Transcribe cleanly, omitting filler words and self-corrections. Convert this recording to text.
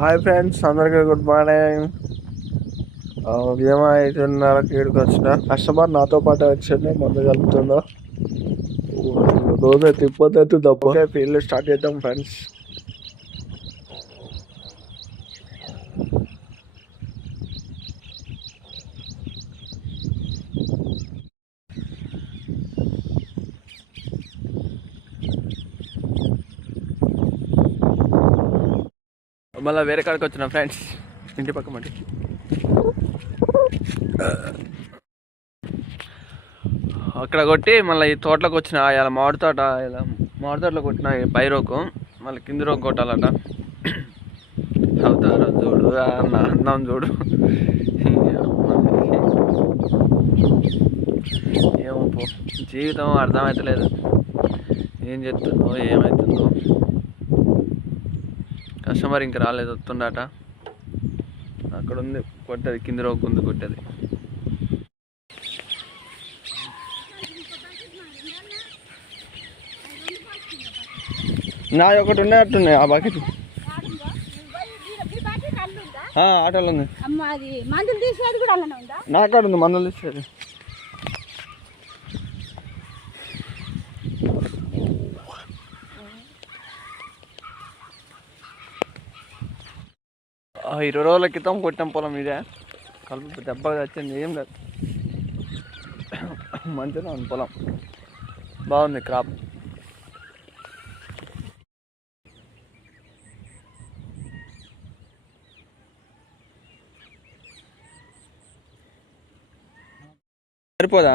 Hi friends, అందరికీ good morning. ఉదయం 5:30కి ఇక్కడికి వచ్చిన. కస్టమర్ నాతో పాటు వచ్చింది. మందు కలుపుతుందో రోజు తిప్పొద్దు తప్ప. ఓకే, ఫీల్డ్ స్టార్ట్ చేద్దాం ఫ్రెండ్స్. మళ్ళీ వేరే కాడికి వచ్చిన ఫ్రెండ్స్, ఇంటి పక్క మట్టి అక్కడ కొట్టి మళ్ళీ ఈ తోటలోకి వచ్చిన. ఇలా మామిడి తోటలో కొట్టిన పైరోకు, మళ్ళీ కింది రోకు కొట్టాలట. అవుతారా చూడు, అన్నం చూడు. ఏమో పో, జీవితం అర్థమవుతలేదు. ఏం చెప్తుందో ఏమవుతుందో. కస్టమర్ ఇంక రాలేదు, వస్తుండట. అక్కడ ఉంది కొట్టేది, కింది రోకు ఉంది కొట్టేది. నా ఒకటి ఉన్నట్టున్నాయి ఆ బకెట్. ఆటోలో ఉంది. నా కాడ ఉంది మందులు తీసేది. ఆ 20 రోజుల క్రితం కొట్టాం పొలం ఇదే. కలుపు దెబ్బగా వచ్చింది, ఏం లేదు. మంచిగా ఉంది పొలం, బాగుంది క్రాప్. సరిపోదా?